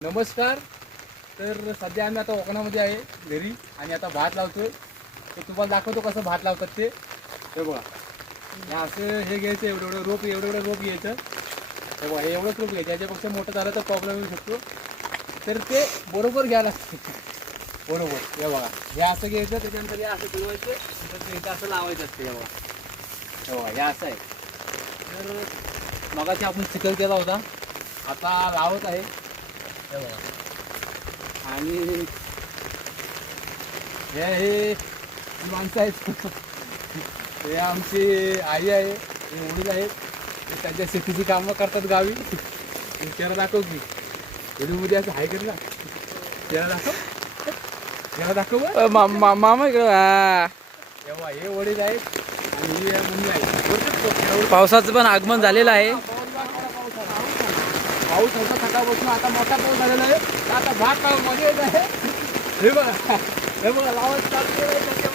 नमस्कार. तर सध्या आम्ही आता कोकणामध्ये आहे घरी आणि आता भात लावतोय. तर तुम्हाला दाखवतो कसं भात लावतात ते. हे बघा, हे असं हे घ्यायचं, एवढं रोप रोप घ्यायचं. हे बघा, हे एवढंच रोप घ्यायचं. याच्यापेक्षा मोठं झालं तर प्रॉब्लेम येऊ शकतो. तर ते बरोबर घ्यायला लागतं. बरोबर. हे बघा, हे असं घ्यायचं, त्याच्यानंतर हे असं फिरवायचं, नंतर इथं असं लावायचं असतं. हे बघा, हे बघा, हे असं आहे. तर मगाशी आपण चिखल केला होता, आता लावत आहे. हे बघा, आणि हे माणसं आहेत. हे आमची आई आहे, हे वडील आहेत. ते सध्या शेतीची कामं करतात गावी. त्याला दाखव की व्हिडिओमध्ये असं हाय कर ना. त्याला दाखव, त्याला दाखव. मामा इकडं तेव्हा हे वडील आहेत आणि ही मम्मी आहे. पावसाचं पण आगमन झालेलं आहे. पाऊस होता सकाळपासून, आता मोठा पाऊस झालेला आहे. आता भात मध्ये येत आहे. हे बघा, हे बघा, लावायचं चालू केलं.